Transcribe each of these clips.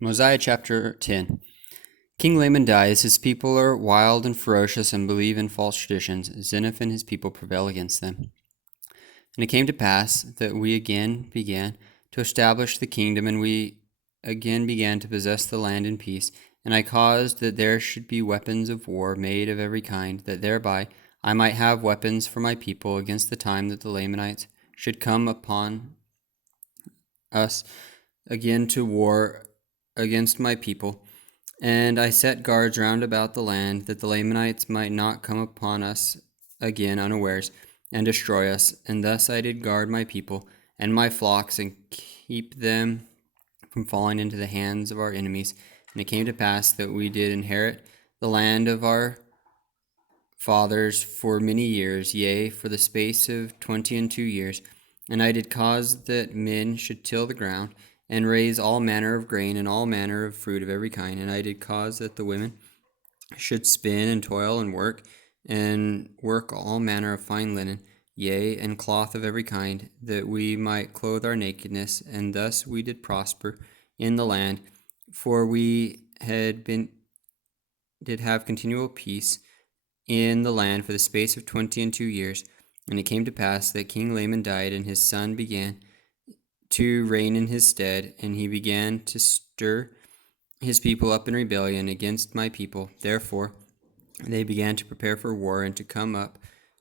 Mosiah chapter 10. King Laman dies. His people are wild and ferocious and believe in false traditions. Zeniff and his people prevail against them. And it came to pass that we again began to establish the kingdom, and we again began to possess the land in peace. And I caused that there should be weapons of war made of every kind, that thereby I might have weapons for my people against the time that the Lamanites should come upon us again to war against my people. And I set guards round about the land, that the Lamanites might not come upon us again unawares, and destroy us. And thus I did guard my people and my flocks, and keep them from falling into the hands of our enemies. And it came to pass that we did inherit the land of our fathers for many years, yea, for the space of 22 years. And I did cause that men should till the ground, and raise all manner of grain and all manner of fruit of every kind. And I did cause that the women should spin and toil and work all manner of fine linen, yea, and cloth of every kind, that we might clothe our nakedness. And thus we did prosper in the land, for we did have continual peace in the land for the space of 22 years. And it came to pass that King Laman died, and his son began to reign in his stead, and he began to stir his people up in rebellion against my people. Therefore they began to prepare for war, and to come up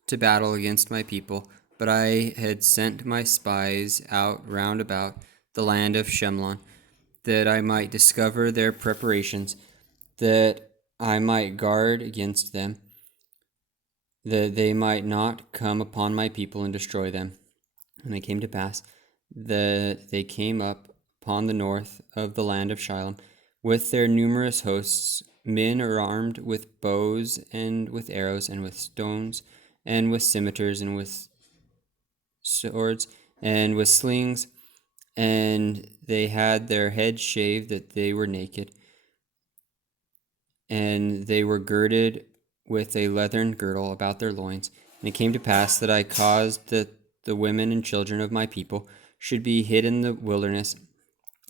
to battle against my people. But I had sent my spies out round about the land of Shemlon, that I might discover their preparations, that I might guard against them, that they might not come upon my people and destroy them. And it came to pass that they came up upon the north of the land of Shilom with their numerous hosts. Men are armed with bows and with arrows and with stones and with scimitars and with swords and with slings, and they had their heads shaved that they were naked, and they were girded with a leathern girdle about their loins. And it came to pass that I caused that the women and children of my people should be hid in the wilderness.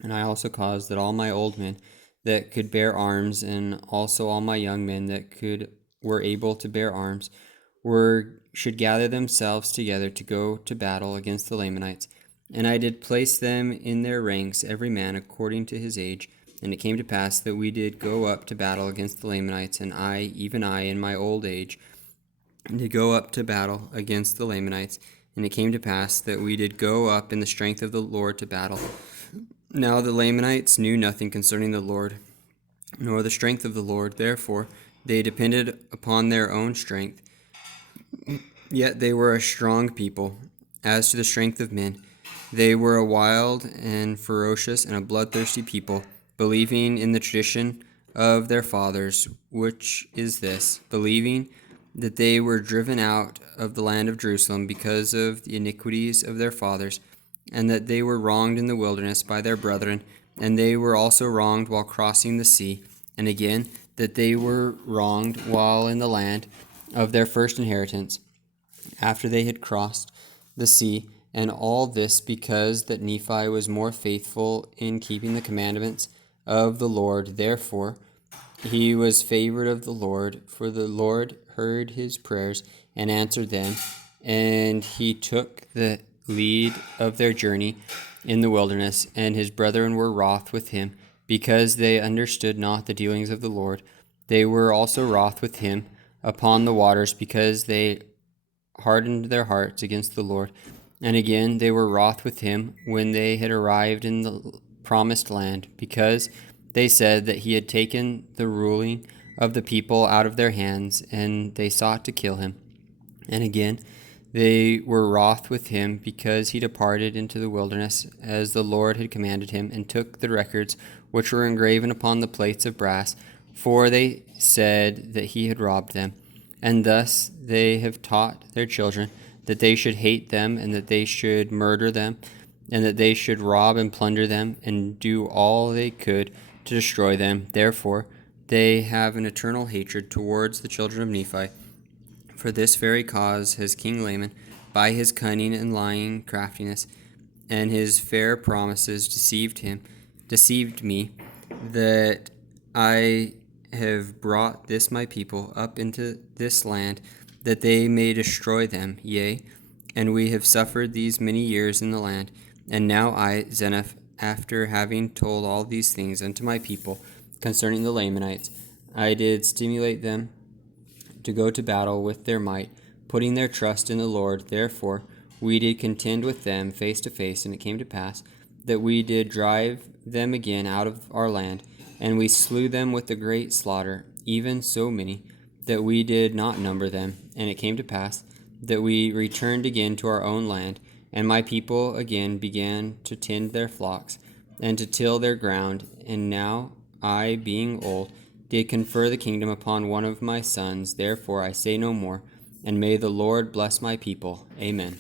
And I also caused that all my old men that could bear arms, and also all my young men that were able to bear arms, should gather themselves together to go to battle against the Lamanites. And I did place them in their ranks, every man according to his age. And it came to pass that we did go up to battle against the Lamanites, and even I in my old age, did go up to battle against the Lamanites. And it came to pass that we did go up in the strength of the Lord to battle. Now the Lamanites knew nothing concerning the Lord, nor the strength of the Lord. Therefore they depended upon their own strength. Yet they were a strong people. As to the strength of men, they were a wild and ferocious and a bloodthirsty people, believing in the tradition of their fathers, which is this, believing that they were driven out of the land of Jerusalem because of the iniquities of their fathers, and that they were wronged in the wilderness by their brethren, and they were also wronged while crossing the sea, and again that they were wronged while in the land of their first inheritance, after they had crossed the sea. And all this because that Nephi was more faithful in keeping the commandments of the Lord. Therefore he was favored of the Lord, for the Lord heard his prayers and answered them, and he took the lead of their journey in the wilderness. And his brethren were wroth with him, because they understood not the dealings of the Lord. They were also wroth with him upon the waters, because they hardened their hearts against the Lord. And again they were wroth with him when they had arrived in the promised land, because they said that he had taken the ruling of the people out of their hands, and they sought to kill him. And again they were wroth with him, because he departed into the wilderness as the Lord had commanded him, and took the records which were engraven upon the plates of brass, for they said that he had robbed them. And thus they have taught their children that they should hate them, and that they should murder them, and that they should rob and plunder them, and do all they could to destroy them. Therefore they have an eternal hatred towards the children of Nephi. For this very cause has King Laman, by his cunning and lying craftiness, and his fair promises, deceived me, that I have brought this my people up into this land, that they may destroy them, yea, and we have suffered these many years in the land. And now I, Zeniff, after having told all these things unto my people concerning the Lamanites, I did stimulate them to go to battle with their might, putting their trust in the Lord. Therefore we did contend with them face to face, and it came to pass that we did drive them again out of our land, and we slew them with a great slaughter, even so many that we did not number them. And it came to pass that we returned again to our own land, and my people again began to tend their flocks and to till their ground. And now I, being old, did confer the kingdom upon one of my sons. Therefore I say no more, and may the Lord bless my people. Amen.